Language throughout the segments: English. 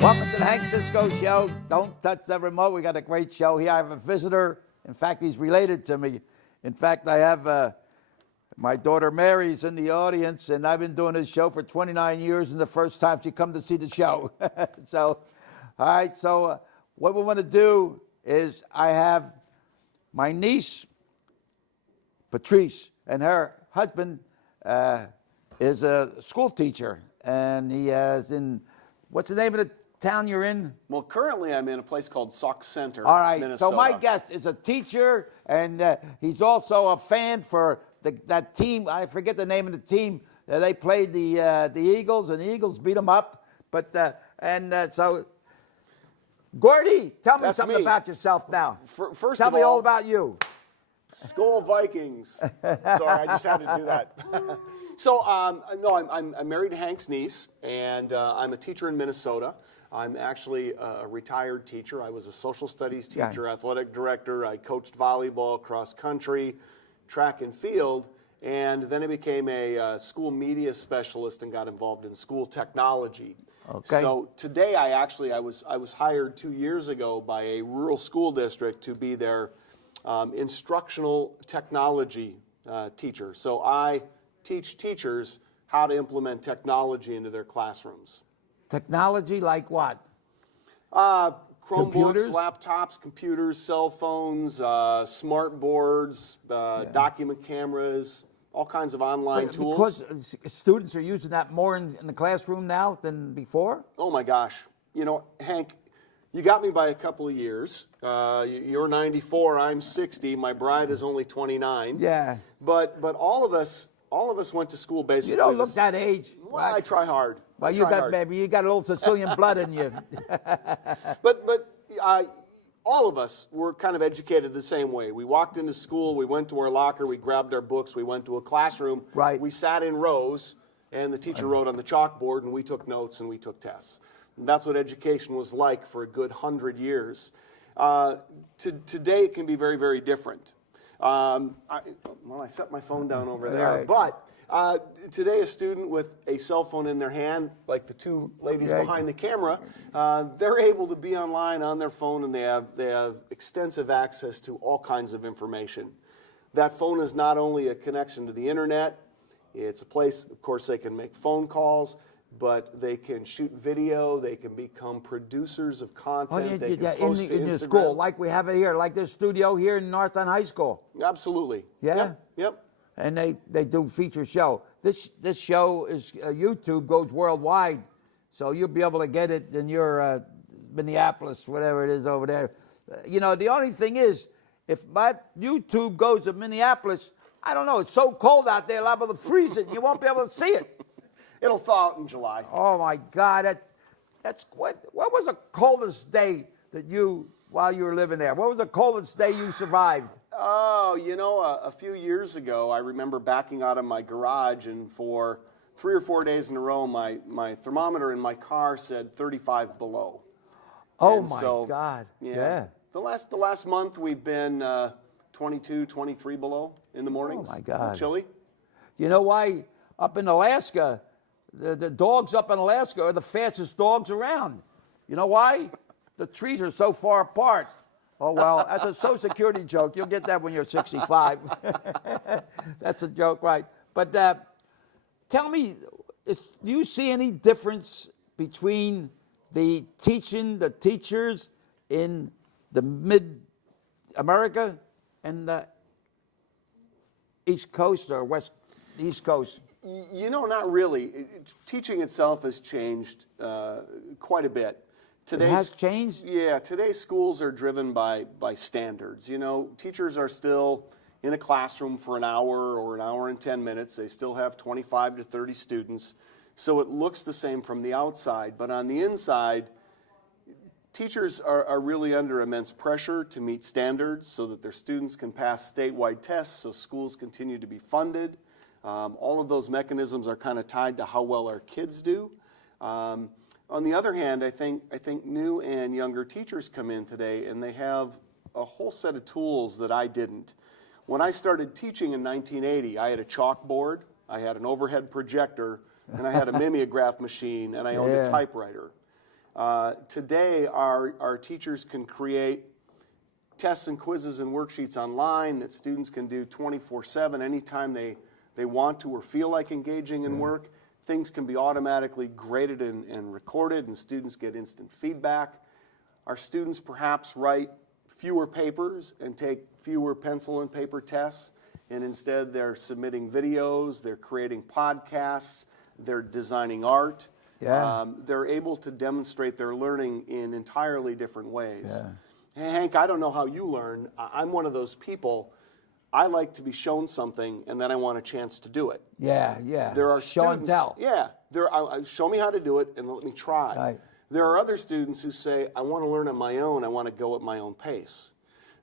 Welcome to the Hank Cisco Show. Don't touch the remote. We got a great show here. I have a visitor. In fact, he's related to me. In fact, I have my daughter Mary's in the audience, and I've been doing this show for 29 years, and the first time she come to see the show. So, all right, so what we want to do is I have my niece, Patrice, and her husband is a school teacher, and he is in, what's the name of the town you're in? Well, currently I'm in a place called Sauk Center, All right, Minnesota. so my guest is a teacher, and he's also a fan for that team. I forget the name of the team. They played the Eagles, and the Eagles beat them up. But so, Gordy, tell me That's something me. about yourself now. First tell of me all all, about you. Skull Vikings. Sorry, I just had to do that. So, no, I'm married to Hank's niece, and I'm a teacher in Minnesota. I'm actually a retired teacher. I was a social studies teacher, athletic director. I coached volleyball, cross country, track and field, and then I became a school media specialist and got involved in school technology. Okay. So today I was hired 2 years ago by a rural school district to be their instructional technology teacher. So I teach teachers how to implement technology into their classrooms. Technology like what? Chromebooks, Computers? laptops, computers, cell phones, smart boards, document cameras, all kinds of online tools. Because students are using that more in the classroom now than before? Oh my gosh. You know, Hank, you got me by a couple of years. You're 94, I'm 60, my bride is only 29. Yeah. But all of us went to school basically. You don't look that age. Well, I try hard. Well, you got a little Sicilian blood in you. But all of us were kind of educated the same way. We walked into school, we went to our locker, we grabbed our books, we went to a classroom. Right. We sat in rows, and the teacher wrote on the chalkboard, and we took notes and we took tests. And that's what education was like for a good 100 years. Today it can be very, very different. I set my phone down over there, but today a student with a cell phone in their hand, like the two ladies behind the camera, they're able to be online on their phone, and they have extensive access to all kinds of information. That phone is not only a connection to the internet, it's a place, of course, they can make phone calls, but they can shoot video, they can become producers of content, they can post to in the Instagram. school, like we have it here, like this studio here in North End High School. Absolutely. Yeah? Yep. And they do feature show. This show is YouTube goes worldwide, so you'll be able to get it in your Minneapolis, whatever it is over there. You know, the only thing is, if my YouTube goes to Minneapolis, I don't know, it's so cold out there, liable to freeze it. You won't be able to see it. It'll thaw out in July. Oh my God, that's what was the coldest day that while you were living there? What was the coldest day you survived? Oh, you know, a few years ago, I remember backing out of my garage, and for 3 or 4 days in a row, my thermometer in my car said 35 below. Oh And my so, God! Yeah. The last month we've been 22, 23 below in the mornings. Oh my God! Chilly. You know why? Up in Alaska, the dogs up in Alaska are the fastest dogs around. You know why? The trees are so far apart. Oh, well, that's a Social Security joke. You'll get that when you're 65. That's a joke, right? But tell me, do you see any difference between the teachers in the mid-America and the East Coast or East Coast? You know, not really. Teaching itself has changed quite a bit. It has changed? Yeah, today's schools are driven by standards. You know, teachers are still in a classroom for an hour or an hour and 10 minutes. They still have 25 to 30 students. So it looks the same from the outside. But on the inside, teachers are really under immense pressure to meet standards so that their students can pass statewide tests, so schools continue to be funded. All of those mechanisms are kind of tied to how well our kids do. On the other hand, I think new and younger teachers come in today, and they have a whole set of tools that I didn't. When I started teaching in 1980, I had a chalkboard, I had an overhead projector, and I had a mimeograph machine, and I owned a typewriter. Today, our teachers can create tests and quizzes and worksheets online that students can do 24/7 anytime they want to or feel like engaging in work. Things can be automatically graded and recorded, and students get instant feedback. Our students perhaps write fewer papers and take fewer pencil and paper tests, and instead they're submitting videos, they're creating podcasts, they're designing art. Yeah. They're able to demonstrate their learning in entirely different ways. Yeah. Hey, Hank, I don't know how you learn. I'm one of those people. I like to be shown something, and then I want a chance to do it. Yeah, yeah. There are show and students, tell. Yeah, show me how to do it, and let me try. Right. There are other students who say, I want to learn on my own. I want to go at my own pace.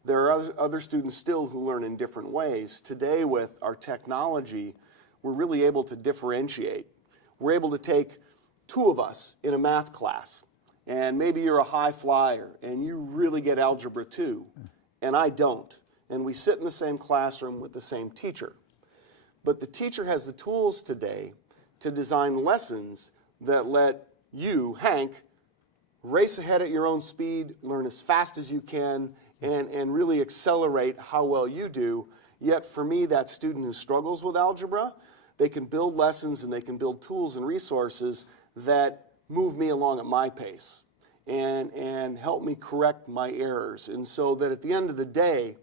There are other students still who learn in different ways. Today, with our technology, we're really able to differentiate. We're able to take two of us in a math class, and maybe you're a high flyer, and you really get Algebra 2, and I don't. And we sit in the same classroom with the same teacher. But the teacher has the tools today to design lessons that let you, Hank, race ahead at your own speed, learn as fast as you can, and really accelerate how well you do. Yet for me, that student who struggles with algebra, they can build lessons and they can build tools and resources that move me along at my pace and help me correct my errors. And so that at the end of the day,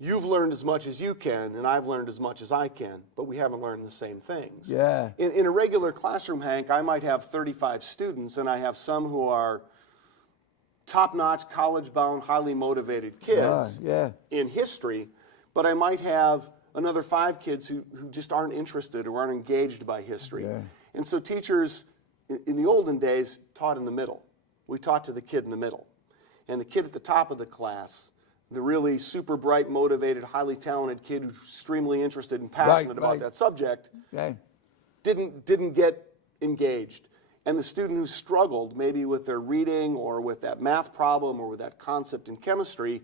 you've learned as much as you can, and I've learned as much as I can, but we haven't learned the same things. Yeah. In a regular classroom, Hank, I might have 35 students, and I have some who are top-notch, college-bound, highly motivated kids in history, but I might have another 5 kids who just aren't interested or aren't engaged by history. Yeah. And so teachers, in the olden days, taught in the middle. We taught to the kid in the middle. And the kid at the top of the class, the really super bright, motivated, highly talented kid who's extremely interested and passionate about that subject, didn't get engaged. And the student who struggled, maybe with their reading or with that math problem or with that concept in chemistry,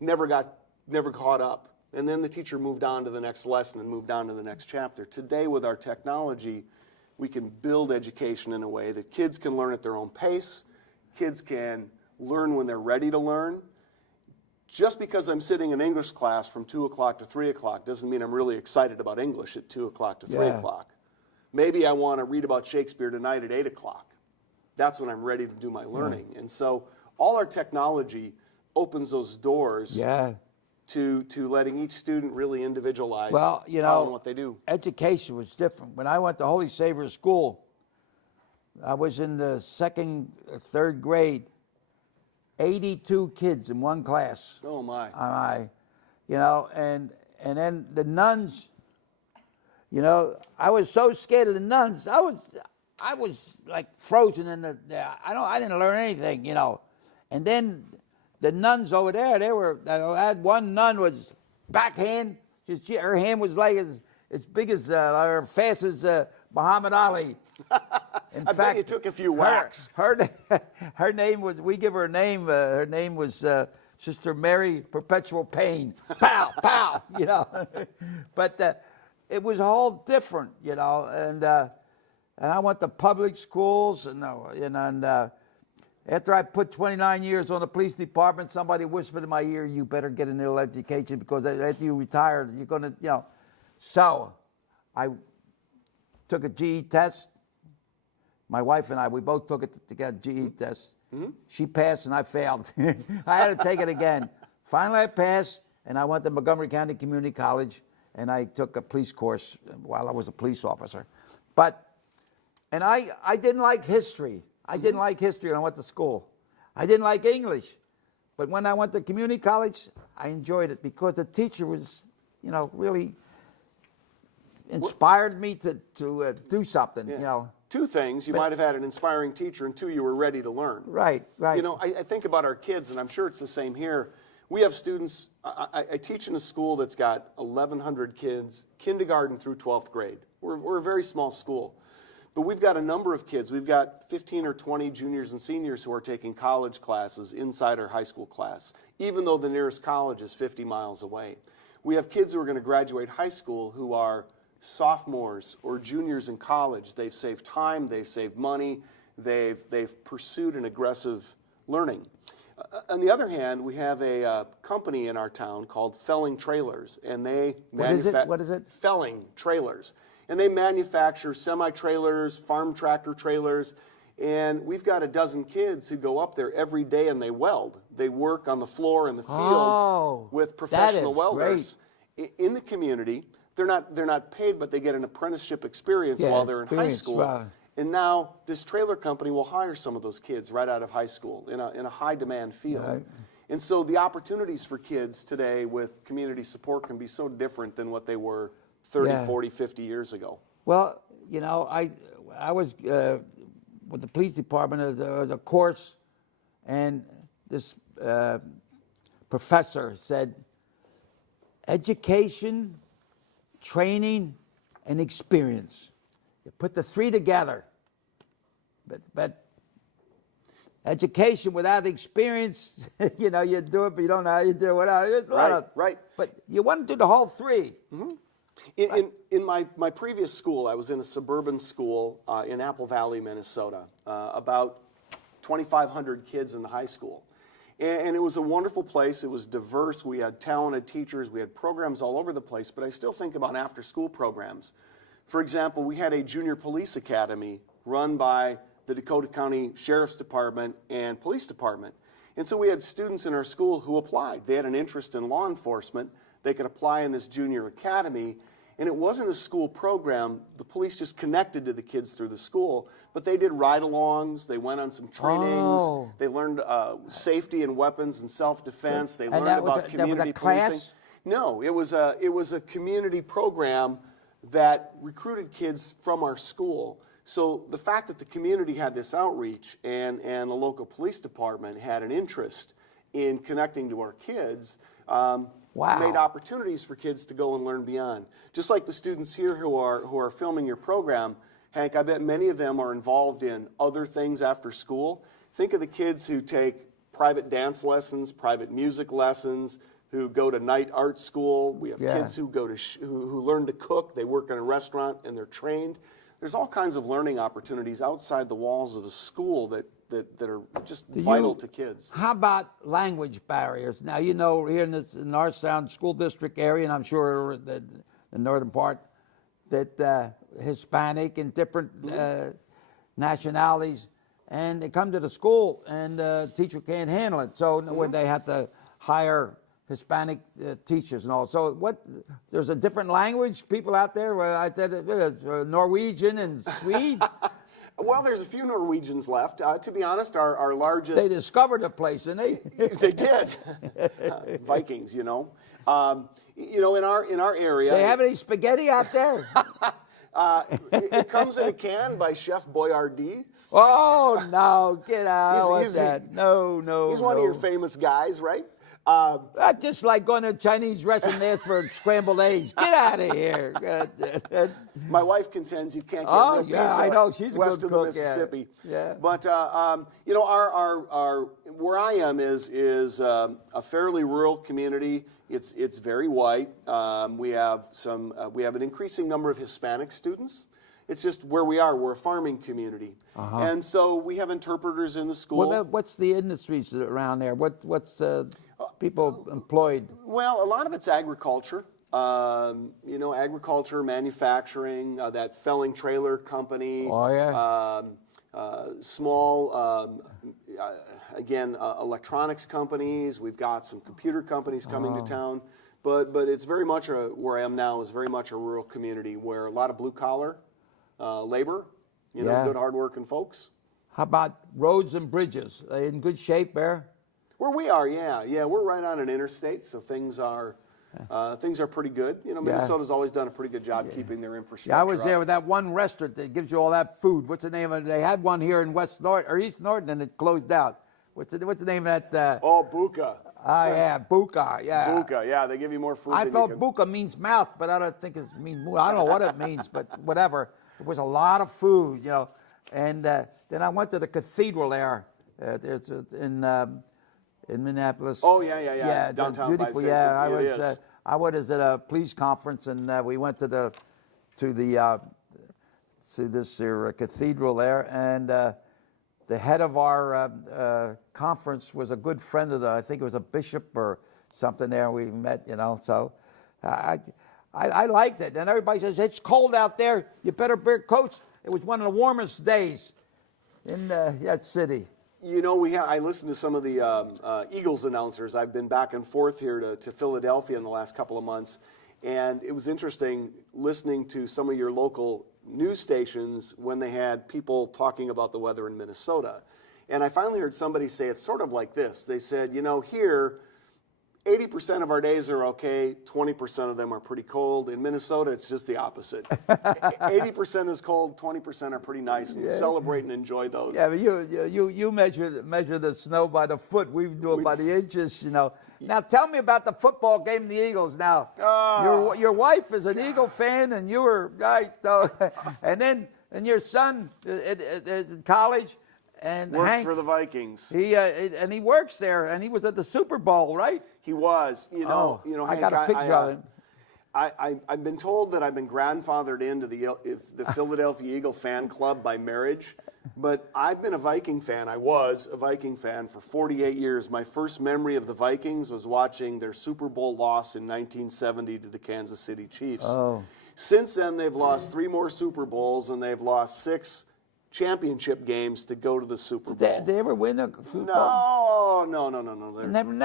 never caught up. And then the teacher moved on to the next lesson and moved on to the next chapter. Today, with our technology, we can build education in a way that kids can learn at their own pace. Kids can learn when they're ready to learn. Just because I'm sitting in English class from 2 o'clock to 3 o'clock doesn't mean I'm really excited about English at 2 o'clock to 3 o'clock. Maybe I want to read about Shakespeare tonight at 8 o'clock. That's when I'm ready to do my learning. And so all our technology opens those doors to letting each student really individualize how and what they do. Education was different. When I went to Holy Savior School, I was in the 2nd or 3rd grade. 82 kids in one class. Oh my! And then the nuns. I was so scared of the nuns. I was like frozen in the. I didn't learn anything. And then the nuns over there, I had one nun was backhand. Her hand was like as big as or fast as Muhammad Ali. In I bet you took a few whacks. Her name was, we give her a name, her name was Sister Mary Perpetual Pain. Pow, pow, But it was all different, and I went to public schools, and after I put 29 years on the police department, somebody whispered in my ear, you better get an ill education because after you retire, you're going to, So I took a GE test. My wife and I, we both took it to get a GE test. Mm-hmm. She passed and I failed. I had to take it again. Finally, I passed, and I went to Montgomery County Community College, and I took a police course while I was a police officer. And I didn't like history. I didn't like history when I went to school. I didn't like English. But when I went to community college, I enjoyed it because the teacher was, really inspired me to do something, Two things, you might have had an inspiring teacher, and 2, you were ready to learn. Right. I think about our kids, and I'm sure it's the same here. We have students, I teach in a school that's got 1,100 kids, kindergarten through 12th grade. We're a very small school. But we've got a number of kids. We've got 15 or 20 juniors and seniors who are taking college classes inside our high school class, even though the nearest college is 50 miles away. We have kids who are going to graduate high school who are sophomores or juniors in college. They've saved time, they've saved money, They've pursued an aggressive learning. On the other hand, we have a company in our town called Felling Trailers, and they What is it? Felling Trailers, and they manufacture semi-trailers, farm tractor trailers, and we've got a dozen kids who go up there every day and they weld. They work on the floor in the field with professional welders in the community. They're not paid, but they get an apprenticeship experience while they're in high school. Wow. And now this trailer company will hire some of those kids right out of high school in a high demand field. Right. And so the opportunities for kids today with community support can be so different than what they were 30, 40, 50 years ago. Well, you know, I was with the police department. There was a course, and this professor said, education, training, and experience. You put the three together. But education without experience, you know, you do it, but you don't know how you do it without it. Right. But you want to do the whole three. Mm-hmm. In my previous school, I was in a suburban school in Apple Valley, Minnesota, about 2,500 kids in the high school. And it was a wonderful place. It was diverse. We had talented teachers. We had programs all over the place. But I still think about after-school programs. For example, we had a junior police academy run by the Dakota County Sheriff's Department and Police Department. And so we had students in our school who applied. They had an interest in law enforcement. They could apply in this junior academy. And it wasn't a school program. The police just connected to the kids through the school. But they did ride-alongs. They went on some trainings. They learned safety and weapons and self-defense. They learned about community policing. No, it was a community program that recruited kids from our school. So the fact that the community had this outreach and the local police department had an interest in connecting to our kids made opportunities for kids to go and learn beyond. Just like the students here who are filming your program, Hank, I bet many of them are involved in other things after school. Think of the kids who take private dance lessons, private music lessons, who go to night art school. We have kids who go to who learn to cook. They work in a restaurant and they're trained. There's all kinds of learning opportunities outside the walls of a school that are just vital to kids. How about language barriers? Now, you know, here in our Sound School District area, and I'm sure the northern part, that Hispanic and different nationalities, and they come to the school and the teacher can't handle it. So when they have to hire Hispanic teachers and all. So there's a different language, people out there, where I said Norwegian and Swede. Well, there's a few Norwegians left. To be honest, our largest... They discovered the place, didn't they? They did. Vikings, you know. In our area... They have any spaghetti out there? It comes in a can by Chef Boyardee. Oh, no, get out of that. No. He's one of your famous guys, right? Just like going to a Chinese restaurant and ask for scrambled eggs. Get out of here. My wife contends you can't get real pizza I know. She's a west good of the cook, Mississippi. Yeah. But our where I am is a fairly rural community. It's very white. We have an increasing number of Hispanic students. It's just where we are. We're a farming community, and so we have interpreters in the school. Well, what's the industries around there? What's people employed? Well, a lot of it's agriculture. Agriculture, manufacturing. That Felling Trailer Company. Oh yeah. Small, electronics companies. We've got some computer companies coming to town. But it's very much where I am now is very much a rural community where a lot of blue collar labor, good hardworking folks. How about roads and bridges? Are they in good shape there? Where we are, yeah, we're right on an interstate, so things are pretty good. Minnesota's always done a pretty good job keeping their infrastructure. Yeah, I was there with that one restaurant that gives you all that food. What's the name of it? They had one here in West Norton or East Norton, and it closed out. What's the name of that? Buka. Buka, yeah. Buka, yeah, they give you more food. I thought Buka means mouth, but I don't think it means mood. I don't know what it means, but whatever. It was a lot of food, And then I went to the cathedral there. It's in Minneapolis. Oh yeah. Downtown. Beautiful. I was at a police conference, and we went to this cathedral there, and the head of our conference was a good friend of I think it was a bishop or something there. We met, so I liked it. And everybody says, it's cold out there. You better wear coats. It was one of the warmest days in that city. I listened to some of the Eagles announcers. I've been back and forth here to Philadelphia in the last couple of months. And it was interesting listening to some of your local news stations when they had people talking about the weather in Minnesota. And I finally heard somebody say it's sort of like this. They said, here, 80% of our days are okay, 20% of them are pretty cold. In Minnesota, it's just the opposite. 80% is cold, 20% are pretty nice, and celebrate and enjoy those. Yeah, but you measure the snow by the foot. We do it by the inches, Now tell me about the football game of the Eagles. Now, your wife is an Eagle fan, and you were right. So, and your son is in college. And works Hank, for the Vikings. He works there, and he was at the Super Bowl, right? He was. I Hank, got a picture of him. I've been told that I've been grandfathered into the Philadelphia Eagle fan club by marriage, but I've been a Viking fan. I was a Viking fan for 48 years. My first memory of the Vikings was watching their Super Bowl loss in 1970 to the Kansas City Chiefs. Oh. Since then, they've lost 3 more Super Bowls, and they've lost 6 championship games to go to the Super Bowl. Did they ever win a Super Bowl? No. Never.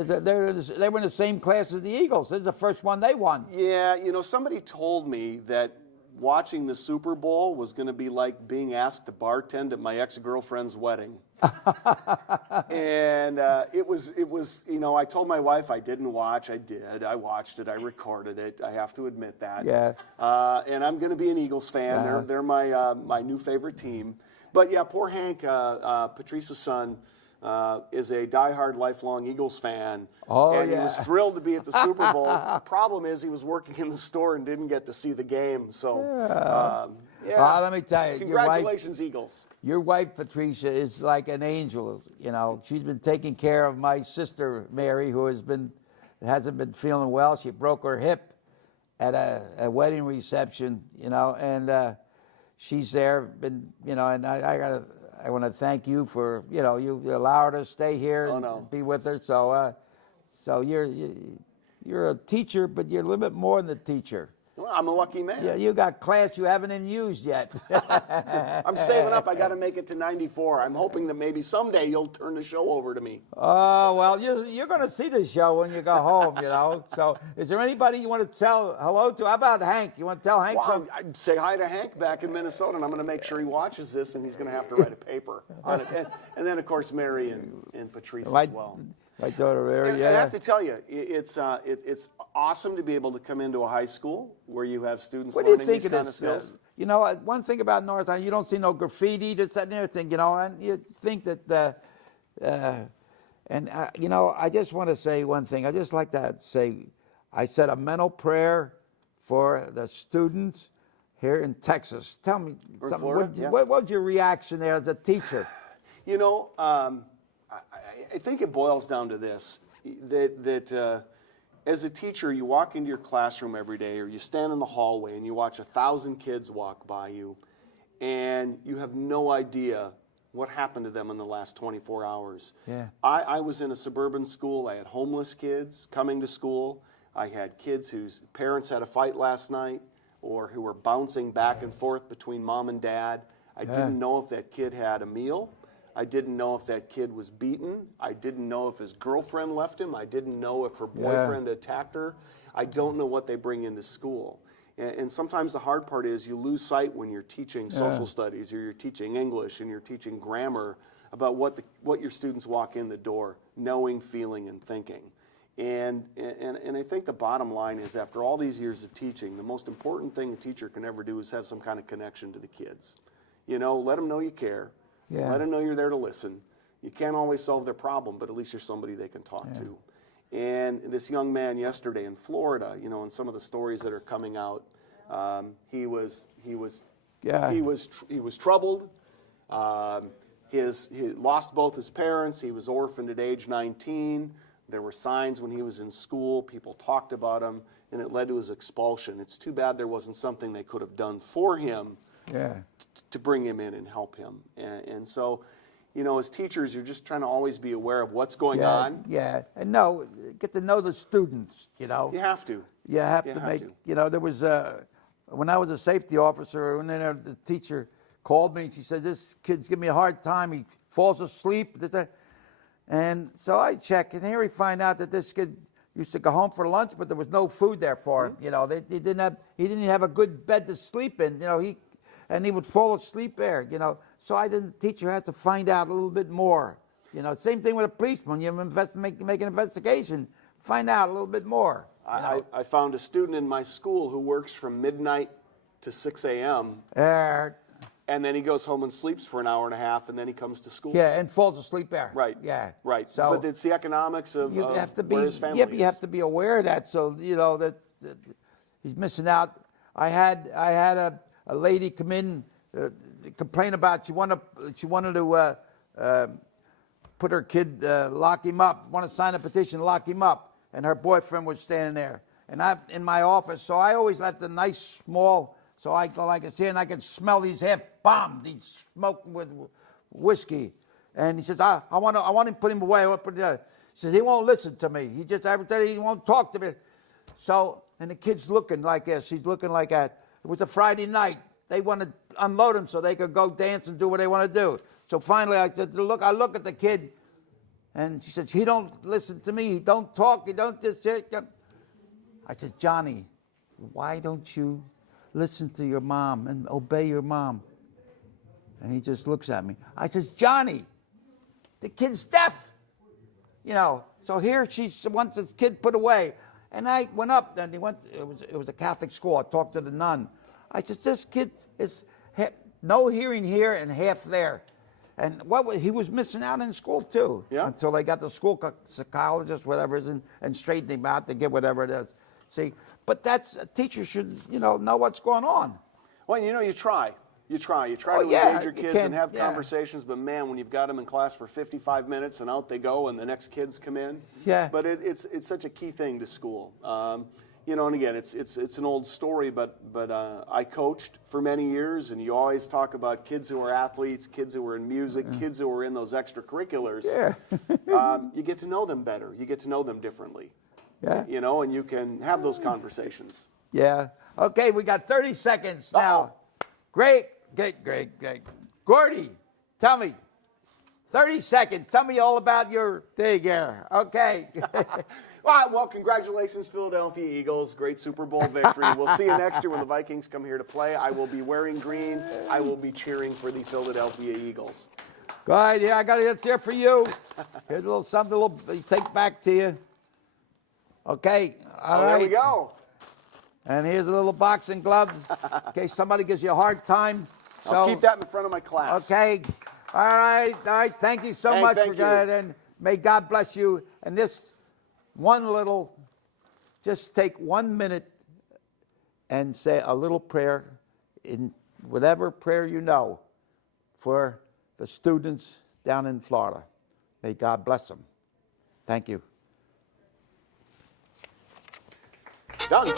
They were in the same class as the Eagles. This is the first one they won. Yeah, somebody told me that watching the Super Bowl was going to be like being asked to bartend at my ex-girlfriend's wedding. And it was. I told my wife I didn't watch. I did. I watched it. I recorded it. I have to admit that. Yeah. And I'm going to be an Eagles fan. Yeah. They're my new favorite team. But yeah, poor Hank, Patrice's son, is a diehard, lifelong Eagles fan. Oh, and yeah. he was thrilled to be at the Super Bowl. The problem is he was working in the store and didn't get to see the game. So, Let me tell you. Congratulations, Eagles. Your wife, Patricia, is like an angel. She's been taking care of my sister, Mary, who hasn't been feeling well. She broke her hip at a wedding reception, and she's there. And I want to thank you for, you allowed her to stay here and be with her. So you're a teacher, but you're a little bit more than a teacher. Well, I'm a lucky man. Yeah, you got class you haven't even used yet. I'm saving up. I got to make it to 94. I'm hoping that maybe someday you'll turn the show over to me. Oh, well, you're going to see the show when you go home, So is there anybody you want to tell hello to? How about Hank? You want to tell Hank something? I'd say hi to Hank back in Minnesota, and I'm going to make sure he watches this, and he's going to have to write a paper on it. And then, of course, Mary and Patrice as well. My daughter, Mary, and I have to tell you, it's awesome to be able to come into a high school where you have students learning these kind of skills. One thing about North Island, you don't see no graffiti, this, that, and everything, and you think that, I just want to say one thing. I just like to say, I said a mental prayer for the students here in Texas. Tell me, what was your reaction there as a teacher? I think it boils down to this, that as a teacher, you walk into your classroom every day, or you stand in the hallway and you watch 1,000 kids walk by you, and you have no idea what happened to them in the last 24 hours. Yeah. I was in a suburban school. I had homeless kids coming to school. I had kids whose parents had a fight last night, or who were bouncing back and forth between mom and dad. I didn't know if that kid had a meal. I didn't know if that kid was beaten. I didn't know if his girlfriend left him. I didn't know if her boyfriend attacked her. I don't know what they bring into school. And sometimes the hard part is you lose sight when you're teaching social studies, or you're teaching English, and you're teaching grammar, about what your students walk in the door knowing, feeling, and thinking. And I think the bottom line is, after all these years of teaching, the most important thing a teacher can ever do is have some kind of connection to the kids. Let them know you care. Yeah. Let them know you're there to listen. You can't always solve their problem, but at least you're somebody they can talk to. And this young man yesterday in Florida, and some of the stories that are coming out, he was troubled. He lost both his parents. He was orphaned at age 19. There were signs when he was in school. People talked about him, and it led to his expulsion. It's too bad there wasn't something they could have done for him Yeah. to bring him in and help him. And so, you know, as teachers, you're just trying to always be aware of what's going on. Yeah, and get to know the students, you know. You have to. You have to make, you know, there was, when I was a safety officer, and then the teacher called me and she said, this kid's giving me a hard time. He falls asleep. And so I check, and here we find out that this kid used to go home for lunch, but there was no food there for him. You know, he didn't even have a good bed to sleep in. You know, he would fall asleep there. You know, so the teacher had to find out a little bit more. You know, same thing with a policeman. You make an investigation, find out a little bit more. I found a student in my school who works from midnight to 6 a.m. And then he goes home and sleeps for an hour and a half, and then he comes to school. Yeah, and falls asleep there. Right. Yeah. Right. So but it's the economics of you have to be, where his family yeah, but is. you have to be aware of that. So you know that he's missing out. I had a lady come in complain about she wanted to put her kid lock him up. Want to sign a petition to lock him up, and her boyfriend was standing there, and I'm in my office. So I always let the nice small. So I go like this here, and I can smell these half-bombed. He's smoked with whiskey. And he says, I want him to put him away. He says, he won't listen to me. He just, every day, he won't talk to me. So, and the kid's looking like this. He's looking like that. It was a Friday night. They want to unload him so they could go dance and do what they want to do. So finally, I said, I look at the kid, and she said, he don't listen to me. He don't talk. He don't just sit. I said, Johnny, why don't you listen to your mom and obey your mom? And he just looks at me. I says, Johnny, the kid's deaf. You know, so here she wants this kid put away. And I went up, and it was a Catholic school. I talked to the nun. I said, this kid is no hearing here and half there. And he was missing out in school too. Yeah. Until they got the school psychologist, whatever it is, and straightened him out to get whatever it is. See, but a teacher should, know what's going on. Well, you try. You try to engage your kids and have conversations, but man, when you've got them in class for 55 minutes and out they go and the next kids come in. Yeah. But it's such a key thing to school. And again, it's an old story, but I coached for many years, and you always talk about kids who are athletes, kids who are in music, kids who are in those extracurriculars. Yeah. You get to know them better. You get to know them differently. Yeah. And you can have those conversations. Yeah. Okay, we got 30 seconds now. Great. Gordy, tell me. 30 seconds. Tell me all about your thing here. Okay. All right, well, congratulations, Philadelphia Eagles. Great Super Bowl victory. We'll see you next year when the Vikings come here to play. I will be wearing green. I will be cheering for the Philadelphia Eagles. Good. Yeah, I got it there for you. Here's a little something, take back to you. Okay. All right. There we go. And here's a little boxing glove in case somebody gives you a hard time. I'll keep that in the front of my class. Okay. All right. Thank you so much for that. And may God bless you. And this just take 1 minute and say a little prayer in whatever prayer you know for the students down in Florida. May God bless them. Thank you. Done.